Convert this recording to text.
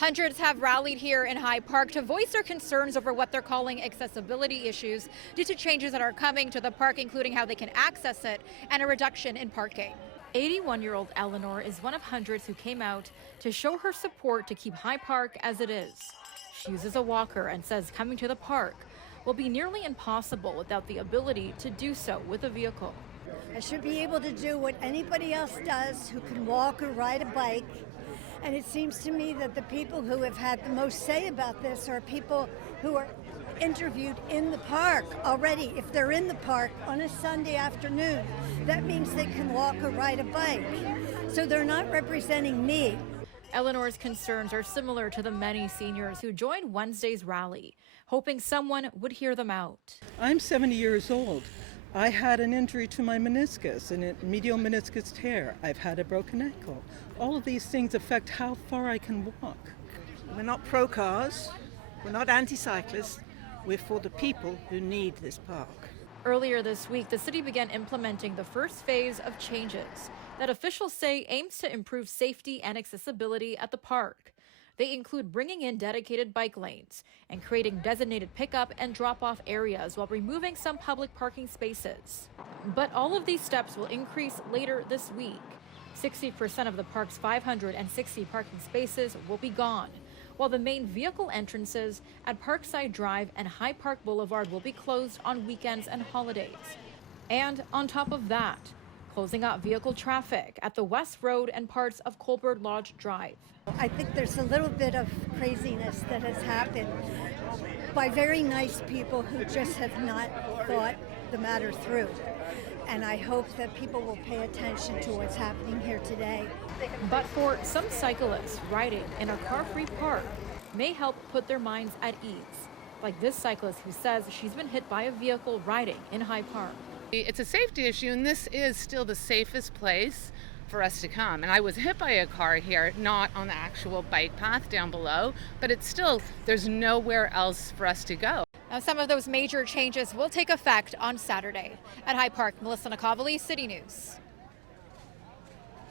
Hundreds have rallied here in Hyde Park to voice their concerns over what they're calling accessibility issues due to changes that are coming to the park, including how they can access it and a reduction in parking. 81-year-old Eleanor is one of hundreds who came out to show her support to keep Hyde Park as it is. She uses a walker and says coming to the park will be nearly impossible without the ability to do so with a vehicle. I should be able to do what anybody else does who can walk or ride a bike. And it seems to me that the people who have had the most say about this are people who are interviewed in the park already. If they're in the park on a Sunday afternoon, that means they can walk or ride a bike. So they're not representing me. Eleanor's concerns are similar to the many seniors who joined Wednesday's rally, hoping someone would hear them out. I'm 70 years old. I had an injury to my meniscus, a medial meniscus tear. I've had a broken ankle. All of these things affect how far I can walk. We're not pro-cars, we're not anti-cyclists, we're for the people who need this park. Earlier this week, the city began implementing the first phase of changes that officials say aims to improve safety and accessibility at the park. They include bringing in dedicated bike lanes and creating designated pickup and drop-off areas while removing some public parking spaces. But all of these steps will increase later this week. 60% of the park's 560 parking spaces will be gone, while the main vehicle entrances at Parkside Drive and Hyde Park Boulevard will be closed on weekends and holidays. And on top of that, closing out vehicle traffic at the West Road and parts of Colbert Lodge Drive. I think there's a little bit of craziness that has happened by very nice people who just have not thought the matter through. And I hope that people will pay attention to what's happening here today. But for some cyclists, riding in a car-free park may help put their minds at ease, like this cyclist who says she's been hit by a vehicle riding in Hyde Park. It's a safety issue, and this is still the safest place for us to come. And I was hit by a car here, not on the actual bike path down below, but it's still, there's nowhere else for us to go. Now, some of those major changes will take effect on Saturday. At Hyde Park, Melissa Nakhavoly, City News.